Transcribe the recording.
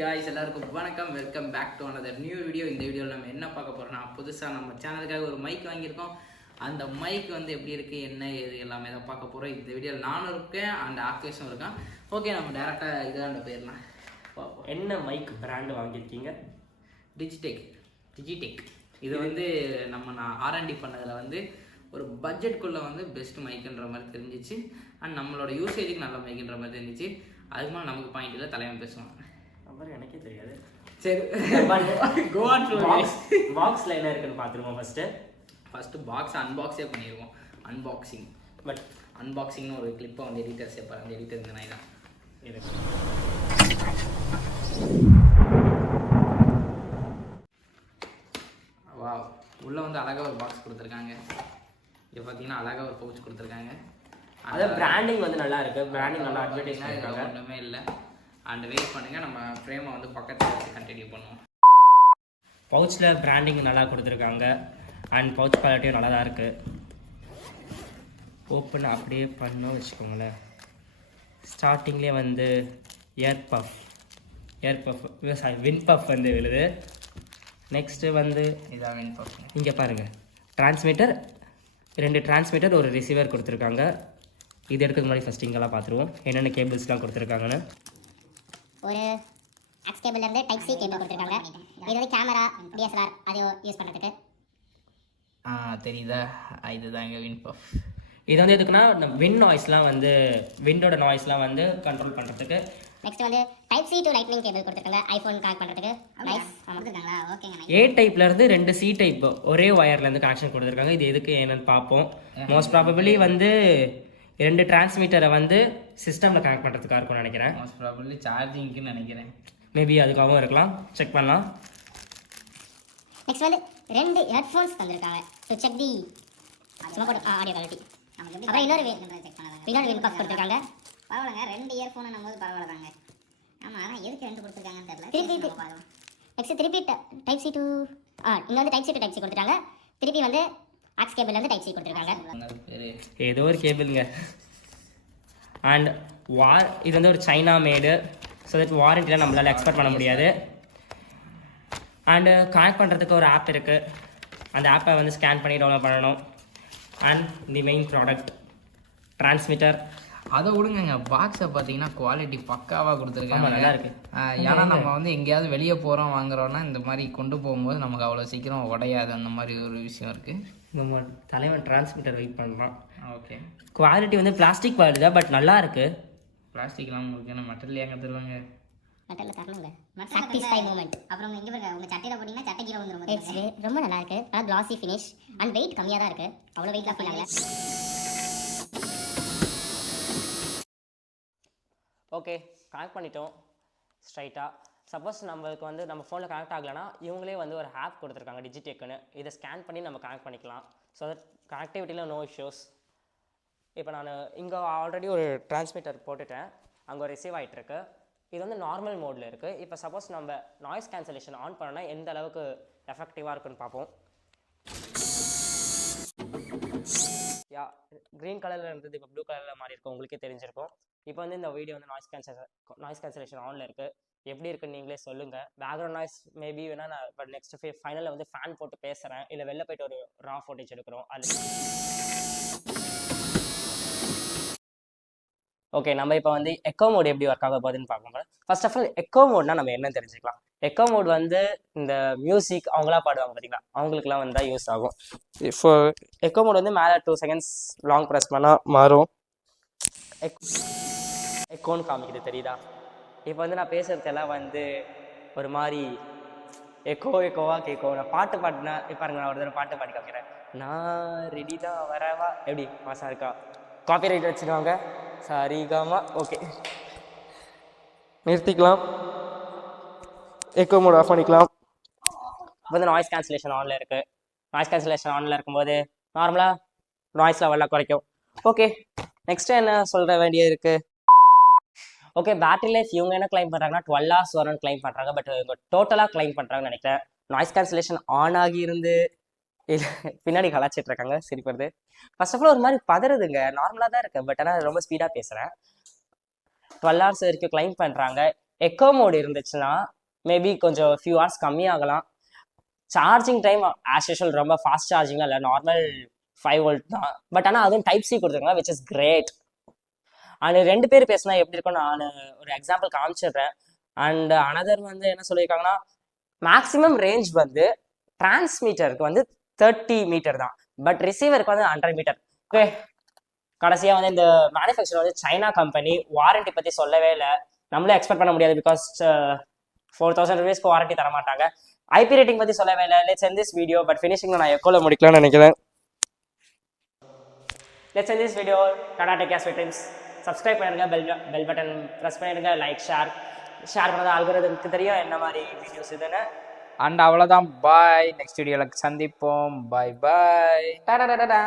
guys, எல்லாருக்கும் வணக்கம். Welcome back to another new video. இந்த வீடியோவில் நம்ம என்ன பார்க்க போறோம்னா, புதுசாக நம்ம சேனலுக்காக ஒரு மைக் வாங்கியிருக்கோம். அந்த மைக் வந்து எப்படி இருக்கு, என்ன ஏது எல்லாமே தான் பார்க்க போறோம். இந்த வீடியோவில் நானும் இருக்கேன் அண்ட் ஆக்வேஸும் இருக்கான். ஓகே, நம்ம டேரெக்டாக இதாண்ட போயிடலாம். என்ன மைக் பிராண்டு வாங்கியிருக்கீங்க? டிஜிடெக். இது வந்து நான் R&D பண்ணதில் வந்து ஒரு பட்ஜெட்குள்ளே வந்து பெஸ்ட் மைக்குன்ற மாதிரி தெரிஞ்சிச்சு. அண்ட் நம்மளோட யூசேஜுக்கு நல்ல மைக்குன்ற மாதிரி தெரிஞ்சிச்சு. அதுக்கு மேலே நமக்கு பாயிண்ட் இல்லை, தலைவன் பேசுவான். அப்புறம் எனக்கே தெரியாது. சரி, பாக்ஸில் என்ன இருக்குன்னு பார்த்துருவோம். ஃபஸ்ட்டு பாக்ஸ் அன்பாக்ஸே பண்ணிடுவோம். அன்பாக்சிங்னு ஒரு கிளிப்பை வந்து எடிட்டர் சேர்ப்பார். அந்த எடிட்டர் இந்த நாய் தான் இருக்கு. வா, உள்ளே வந்து அழகாக ஒரு பாக்ஸ் கொடுத்துருக்காங்க. இது பார்த்தீங்கன்னா அழகாக ஒரு பவுச் கொடுத்துருக்காங்க. அதாவது பிராண்டிங் வந்து நல்லா இருக்குது. பிராண்டிங் நல்லா அட்வர்டைஸ் பண்ணிருக்காங்க. ஒன்றுமே இல்லை. அண்ட் வெயிட் பண்ணுங்கள், நம்ம ஃப்ரேமை வந்து பக்கத்தில் வச்சு கண்டினியூ பண்ணுவோம். பவுச்சில் பிராண்டிங் நல்லா கொடுத்துருக்காங்க. அண்ட் பவுச் குவாலிட்டியும் நல்லா தான் இருக்குது. ஓப்பன் அப்படியே பண்ணோம் வச்சுக்கோங்களேன். ஸ்டார்டிங்லேயே வந்து ஏர் பஃப் வின் பஃப் வந்து விழுது. நெக்ஸ்ட்டு வந்து இதான் வின் பஃப். இங்கே பாருங்கள், டிரான்ஸ்மிட்டர், 2 டிரான்ஸ்மிட்டர், ஒரு ரிசீவர் கொடுத்துருக்காங்க. இது எடுக்கிறதுக்கு முன்னாடி ஃபஸ்ட் இங்கெல்லாம் பார்த்துருவோம் என்னென்ன கேபிள்ஸ்லாம் கொடுத்துருக்காங்கன்னு. ஒரு ஆக்ஸ் கேபிள்ல இருந்து டைப் சி கேபிள் கொடுத்துருக்காங்க. இது வந்து கேமரா, டிஎஸ்எல்ஆர் அது யூஸ் பண்ணுறதுக்கு. தெரியுதா, இதுதான் இங்கே வின் பஃப். இது வந்து எதுக்குன்னா விண்ட் நாய்ஸ்லாம் வந்து விண்டோட நாய்ஸ்லாம் வந்து கண்ட்ரோல் பண்ணுறதுக்கு. நெக்ஸ்ட் வந்து type C to lightning cable கொடுத்துருக்காங்க, ஐஃபோன் கனெக்ட் பண்ணுறதுக்கு. நைஸ் கொடுத்துருக்காங்களா? ஓகேங்க. ஏ டைப்லேருந்து 2 சி டைப் ஒரே ஒயர்லேருந்து கனெக்ஷன் கொடுத்துருக்காங்க. இது எதுக்கு என்னன்னு பார்ப்போம். மோஸ்ட் ப்ராபபிளி வந்து 2 டிரான்ஸ்மிட்டரை வந்து சிஸ்டமில் கனெக்ட் பண்ணுறதுக்காக இருக்கும்னு நினைக்கிறேன். மோஸ்ட் ப்ராபபிளி சார்ஜிங்க்குன்னு நினைக்கிறேன். மேபி அதுக்காகவும் இருக்கலாம், செக் பண்ணலாம். நெக்ஸ்ட் வந்து 2 ஹெட்ஃபோன்ஸ் தந்திருக்காங்க to check the audio quality. அப்புறம் இன்னொரு வின் பஃப் கொடுத்துருக்காங்க. பரவாயில்லங்க, 2 இயர்ஃபோன் நம்ம பரவாயில்ல தாங்க. ஆமாம், அதான் எதுக்கு 2 கொடுத்துருக்காங்கன்னு தெரியல. நெக்ஸ்ட் திருப்பி டைப் சி டு இங்கே வந்து type C to type C கொடுத்துருக்காங்க. திருப்பி வந்து ஆக்ஸ் கேபிள் வந்து டைப் சி கொடுத்துருக்காங்க. ஏதோ ஒரு கேபிளுங்க. அண்ட் இது வந்து ஒரு சைனா மேடு. ஸோ தட் வாரண்டியில் நம்மளால் எக்ஸ்பெக்ட் பண்ண முடியாது. அண்டு கனெக்ட் பண்ணுறதுக்கு ஒரு ஆப் இருக்குது. அந்த ஆப்பை வந்து ஸ்கேன் பண்ணி டவுன்லோட் பண்ணணும். And the main product transmitter. அதை விடுங்க, பாக்ஸை பார்த்தீங்கன்னா குவாலிட்டி பக்காவாக கொடுத்துருக்காங்க. நல்லா இருக்குது. ஏன்னா நம்ம வந்து எங்கேயாவது வெளியே போகிறோம் வாங்குறோன்னா இந்த மாதிரி கொண்டு போகும்போது நமக்கு அவ்வளோ சீக்கிரம் உடையாது. அந்த மாதிரி ஒரு விஷயம் இருக்குது. நம்ம தலைவன் டிரான்ஸ்மிட்டர் வெயிட் பண்ணுறான். ஓகே, குவாலிட்டி வந்து பிளாஸ்டிக் குவாலிட்டி தான், பட் நல்லா இருக்குது. பிளாஸ்டிக்லாம் உங்களுக்கு என்ன மெட்டல் ஏங்க தருவாங்க? மெட்டல்ல தரணுங்க, சாட்டிஸ்ஃபை மூமெண்ட். அப்புறம் இங்க பாருங்க, உங்க சட்டையில போட்டீங்கன்னா சட்டை கீழ வந்துரும். ரொம்ப நல்லா இருக்கு. நல்லா கிளாசி ஃபினிஷ் அண்ட் வெயிட் கம்மியா தான் இருக்கு. அவ்வளவு வெயிட்லாம் ஃபீல் ஆகல. ஓகே, கனெக்ட் பண்ணிட்டோம் ஸ்ட்ரைட்டாக. சப்போஸ் நம்மளுக்கு வந்து நம்ம ஃபோனில் கனெக்ட் ஆகலைன்னா இவங்களே வந்து ஒரு ஆப் கொடுத்துருக்காங்க டிஜிடெக்னு. இதை ஸ்கேன் பண்ணி நம்ம கனெக்ட் பண்ணிக்கலாம். ஸோ தட் கனெக்டிவிட்டியில் நோ இஷ்யூஸ். இப்போ நான் இங்கே ஆல்ரெடி ஒரு டிரான்ஸ்மிட்டர் போட்டுட்டேன், அங்கே ஒரு ரிசீவ் ஆகிட்டுருக்கு. இது வந்து நார்மல் மோடில் இருக்குது. இப்போ சப்போஸ் நம்ம நாய்ஸ் கேன்சலேஷன் ஆன் பண்ணோன்னா எந்த அளவுக்கு எஃபெக்டிவாக இருக்குன்னு பார்ப்போம். யா, க்ரீன் கலரில் இருந்தது இப்போ ப்ளூ கலரில் மாறி இருக்கும், உங்களுக்கே தெரிஞ்சிருக்கும். இப்போ வந்து இந்த வீடியோ வந்து நாய்ஸ் கேன்சலேஷன் ஆனில் இருக்குது. எப்படி இருக்குன்னு நீங்களே சொல்லுங்கள். பேக்ரவுண்ட் நாய்ஸ் மேபி வேணால் நான் இப்போ நெக்ஸ்ட் ஃபைனலில் வந்து ஃபேன் போட்டு பேசுகிறேன், இல்லை வெளில போய்ட்டு ஒரு ரா ஃபோட்டேஜ் எடுக்கிறோம். அது ஓகே. நம்ம இப்போ வந்து எக்கோ மோட் எப்படி ஒர்க் ஆக போகுதுன்னு பார்க்கணும். ஃபர்ஸ்ட் ஆஃப் ஆல் எக்கோ மோட்னா நம்ம என்ன தெரிஞ்சுக்கலாம். எக்கோ மோட் வந்து இந்த மியூசிக் அவங்களாம் பாடுவாங்க பார்த்தீங்களா, அவங்களுக்குலாம் வந்தால் யூஸ் ஆகும். இப்போ எக்கோ மோட் வந்து மேலே 2 செகண்ட்ஸ் லாங் ப்ரெஸ் பண்ணால் மாறும். எக்கோன்னு காமிக்குது, தெரியுதா? இப்போ வந்து நான் பேசுறதெல்லாம் வந்து ஒரு மாதிரி எக்கோவாக கேட்கும். நான் பாட்டு பாடினா பாருங்க, நான் ஒரு தடவை பாட்டு பாடி காமிக்கிறேன். நான் ரெடி தான் வரவா, எப்படி மாசா இருக்கா? காப்பிரைட் வச்சுருவாங்க. சரிகாமா. ஓகே, நிறுத்திக்கலாம். எக்கோ மோட் ஆஃப் பண்ணிக்கலாம். இப்போ வந்து நாய்ஸ் கேன்சலேஷன் ஆனில் இருக்குது. நாய்ஸ் கேன்சலேஷன் ஆனில் இருக்கும்போது நார்மலாக நாய்ஸ் லெவலில் குறைக்கும். ஓகே, நெக்ஸ்ட்டு என்ன சொல்ல வேண்டியது இருக்குது? ஓகே, பேட்டரி லைஃப் இவங்க என்ன கிளைம் பண்ணுறாங்கன்னா 12 hours வரும்னு கிளைம் பண்ணுறாங்க. பட் இவங்க டோட்டலாக கிளைம் பண்ணுறாங்கன்னு நினைக்கிறேன். நாய்ஸ் கேன்சலேஷன் ஆன் ஆகி இருந்து பின்னாடி கலாச்சிட்டு இருக்காங்க, சிரிப்படுது. ஃபர்ஸ்ட் ஆஃப் ஆல் ஒரு மாதிரி பதறுதுங்க. நார்மலாக தான் இருக்கு, பட் ஆனால் ரொம்ப ஸ்பீடாக பேசுகிறேன். 12 hours வரைக்கும் கிளைம் பண்ணுறாங்க. எக்கோ மோட் இருந்துச்சுன்னா மேபி கொஞ்சம் ஃபியூ ஹவர்ஸ் கம்மியாகலாம். சார்ஜிங் டைம் ஆஸ் யூஷுவல் ரொம்ப ஃபாஸ்ட் சார்ஜிங்காக இல்லை, நார்மல் 5 வோல்ட் தான். பட் ஆனால் அதுவும் டைப் சி கொடுத்துருக்காங்க, விச் இஸ் கிரேட். அண்ட் 2 பேர் பேசினா எப்படி இருக்கும் நான் ஒரு எக்ஸாம்பிள் காமிச்சிடுறேன். அண்ட் அனதர் வந்து என்ன சொல்லியிருக்காங்கன்னா மேக்ஸிமம் ரேஞ்ச் வந்து டிரான்ஸ்மீட்டருக்கு வந்து 30 மீட்டர் தான், பட் ரிசீவருக்கு வந்து 100 மீட்டர். ஓகே, கடைசியாக வந்து இந்த மேனுஃபேக்சர் வந்து சைனா கம்பெனி, வாரண்டி பற்றி சொல்லவே இல்லை. நம்மளே எக்ஸ்பெக்ட் பண்ண முடியாது, பிகாஸ் 4000 rupeesக்கு வாரண்டி தர மாட்டாங்க. ஐபி ரேட்டிங் பற்றி சொல்லவே இல்லை. Let's end this video. But ஃபினிஷிங்கில் நான் எக்கோல முடிக்கலாம்னு நினைக்கிறேன். Let's end this video. Tata, take care, sweet dreams. Subscribe பண்ணிடுங்க, பெல் பட்டன் ப்ரெஸ் பண்ணிடுங்க, லைக் ஷேர் பண்ணது ஆல்கோரிதம்க்கு தெரியும் என்ன மாதிரி வீடியோஸ் இதுன்னு. அண்ட் அவ்வளோதான், பாய். நெக்ஸ்ட் வீடியோவில் சந்திப்போம். பாய் பாய். டாடா.